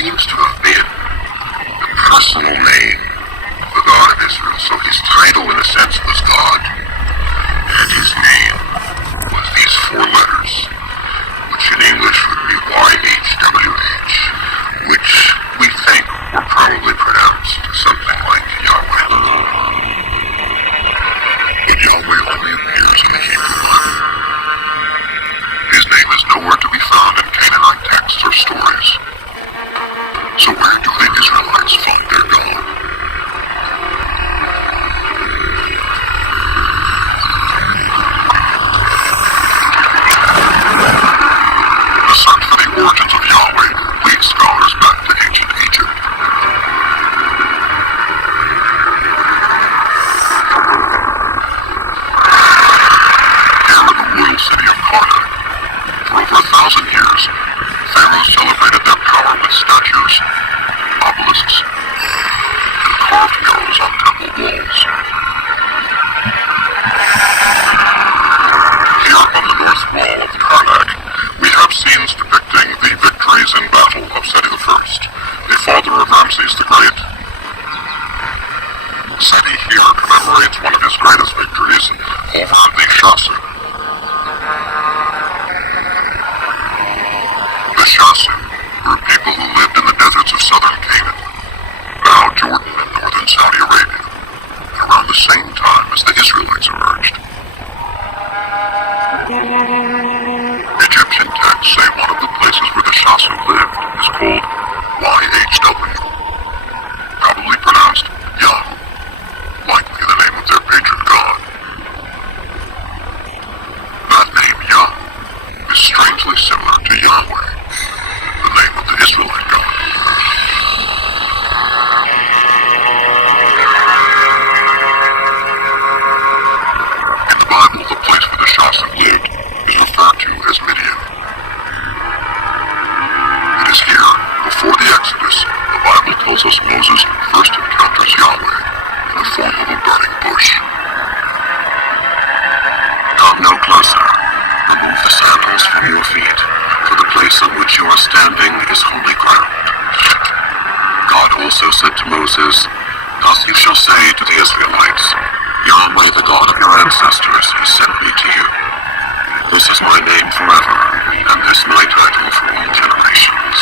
seems to have been the personal name of the God of Israel. So his title, in a sense, was God, and his name was these four letters, which in English would be YHWH, which we think were probably pronounced something like Yahweh. But Yahweh only appears in the Hebrew Bible. His name is nowhere to be found in Canaanite texts or stories. So where do the Israelites find their God? The search for the origins of Yahweh leads scholars back to ancient Egypt. Here in the royal city of Karnak, for over 1,000 years, pharaohs celebrated their power with statues, obelisks, and carved murals on temple walls. Here on the north wall of Karnak, we have scenes depicting the victories in battle of Seti I, the father of Ramses the Great. Seti here commemorates one of his greatest victories over the Shasu. The Shasu were people who lived in the deserts of southern Canaan, now Jordan and northern Saudi Arabia, around the same time as the Israelites emerged. Egyptian texts say one of the places where the Shasu lived is called YHWH, probably pronounced Yah, likely the name of their patron god. That name, Yah, is strangely similar to Yahweh, the name of the Israelite God. In the Bible, the place where the Shasu lived is referred to as Midian. It is here, before the Exodus, the Bible tells us Moses first encounters Yahweh in the form of a burning bush. Come no closer. Remove the sandals from your feet, for the place on which you are standing is holy ground. God also said to Moses, Thus you shall say to the Israelites, Yahweh, the God of your ancestors, has sent me to you. This is my name forever, and this my title for all generations.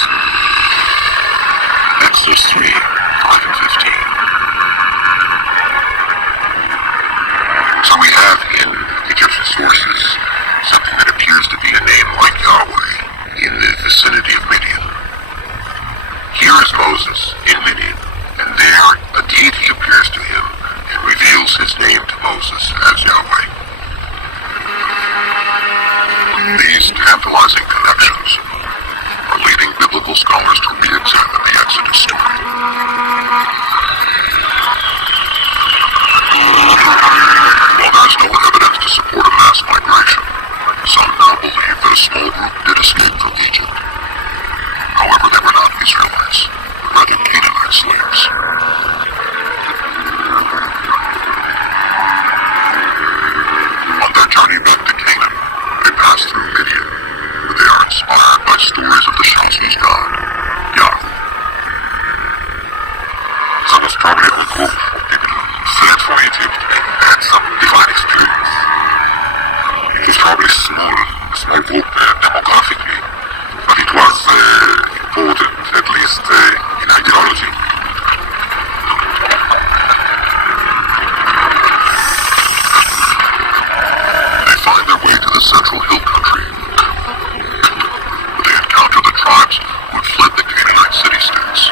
Exodus 3, 5 and 15. So we have in Egyptian sources something that appears to be a name like Yahweh in the vicinity of Midian. Here is Moses in Midian, and there a deity appears to him and reveals his name to Moses as Yahweh. These tantalizing connections are leading biblical scholars to re-examine the Exodus story. While there is no evidence to support a mass migration, some now believe that a small group did escape from Egypt. However, they were not Israelites, but rather Canaanite slaves. On their journey back to Canaan, they pass through Midian, where they are inspired by stories of the Shasu's god, Yah. Ça was probably a group of people fled from Egypt and had some divine experience. It was probably small group demographically, but it was important, at least in ideology. They find their way to the central hill country, where they encounter the tribes who had fled the Canaanite city-states.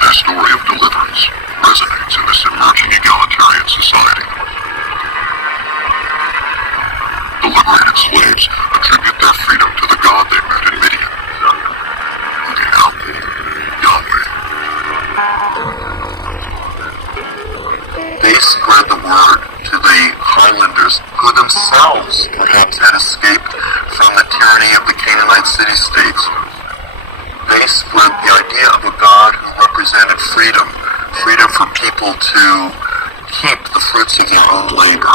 Their story of deliverance resonates in this emerging egalitarian society. The liberated slaves attribute their freedom to the God they met in Midian, who they now call Yahweh. They spread the word to the highlanders who themselves perhaps had escaped from the tyranny of the Canaanite city-states. They spread the idea of a God who freedom. Freedom for people to keep the fruits of their own labor.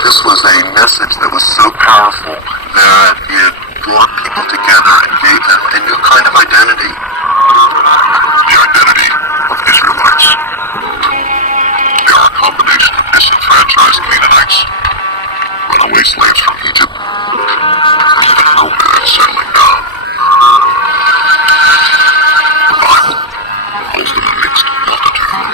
This was a message that was so powerful that it brought people together and gave them a new kind of identity. The identity of Israelites. They are a combination of disenfranchised Canaanites, runaway slaves from Egypt, and even nomads settling down. The Bible calls them a mixed multitude.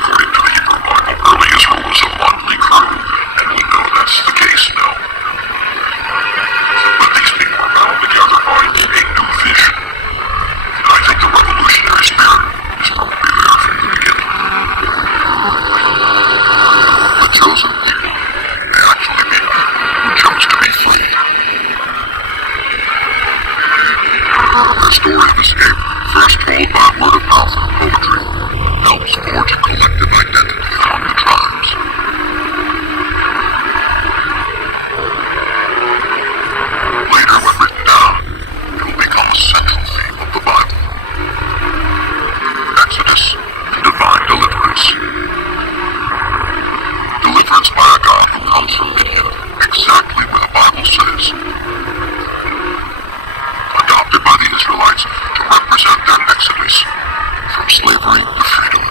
According to the Hebrew Bible, early Israel was a motley crew, and we know that's the case now. But these people are bound together by a new vision. And I think the revolutionary spirit is probably there from the beginning. The chosen people may actually be who chose to be free. The story of escape, first told by word of mouth and poetry, helps forge a collective identity among the tribes. Later, when written down, it will become a central theme of the Bible. Exodus to divine deliverance. Deliverance by a God who comes from Midian, exactly where the Bible says. Adopted by the Israelites to represent their exodus from slavery to freedom.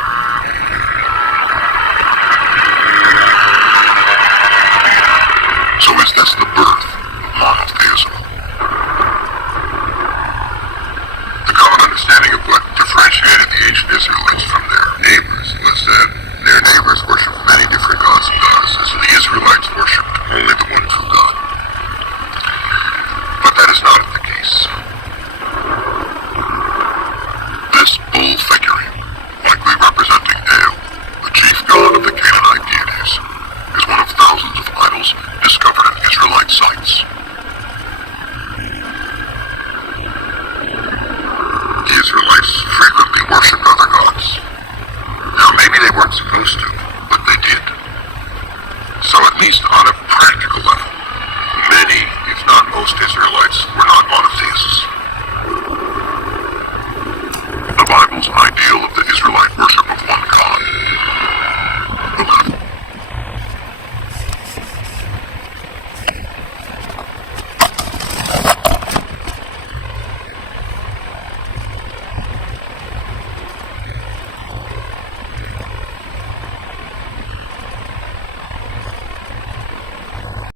So is this the birth of monotheism? The common understanding of what differentiated the ancient Israelites from their neighbors was that their neighbors worshipped